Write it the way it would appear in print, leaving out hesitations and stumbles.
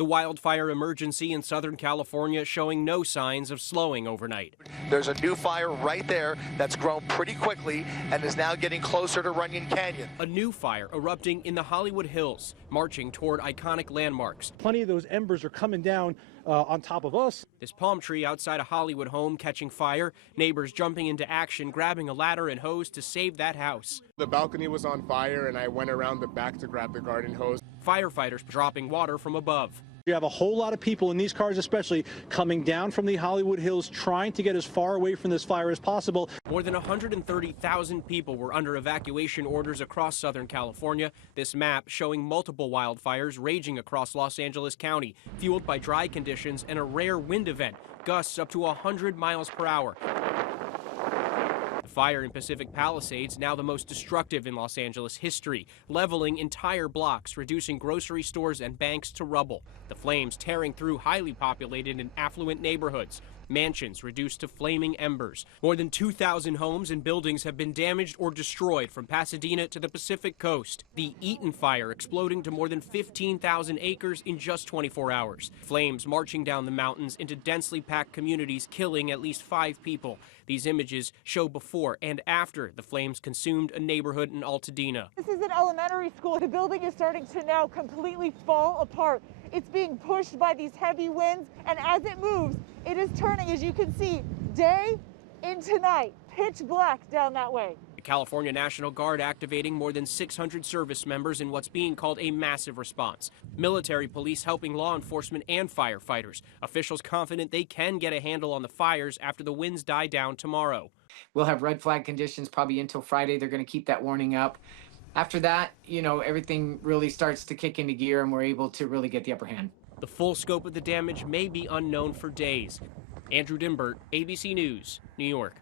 The wildfire emergency in Southern California showing no signs of slowing overnight. There's a new fire right there that's grown pretty quickly and is now getting closer to Runyon Canyon. A new fire erupting in the Hollywood Hills, marching toward iconic landmarks. Plenty of those embers are coming down on top of us. This palm tree outside a Hollywood home catching fire, neighbors jumping into action, grabbing a ladder and hose to save that house. The balcony was on fire and I went around the back to grab the garden hose. Firefighters dropping water from above. You have a whole lot of people in these cars especially coming down from the Hollywood Hills trying to get as far away from this fire as possible. More than 130,000 people were under evacuation orders across Southern California. This map showing multiple wildfires raging across Los Angeles County, fueled by dry conditions and a rare wind event, gusts up to 100 miles per hour. The fire in Pacific Palisades, now the most destructive in Los Angeles history, leveling entire blocks, reducing grocery stores and banks to rubble. The flames tearing through highly populated and affluent neighborhoods. Mansions reduced to flaming embers. More than 2,000 homes and buildings have been damaged or destroyed from Pasadena to the Pacific coast. The Eaton fire exploding to more than 15,000 acres in just 24 hours. Flames marching down the mountains into densely packed communities, killing at least 5 people. These images show before and after the flames consumed a neighborhood in Altadena. This is an elementary school. The building is starting to now completely fall apart. It's being pushed by these heavy winds, and as it moves, it is turning, as you can see, day into night, pitch black down that way. The California National Guard activating more than 600 service members in what's being called a massive response. Military police helping law enforcement and firefighters. Officials confident they can get a handle on the fires after the winds die down tomorrow. We'll have red flag conditions probably until Friday. They're going to keep that warning up. After that, everything really starts to kick into gear and we're able to really get the upper hand. The full scope of the damage may be unknown for days. Andrew Dimbert, ABC News, New York.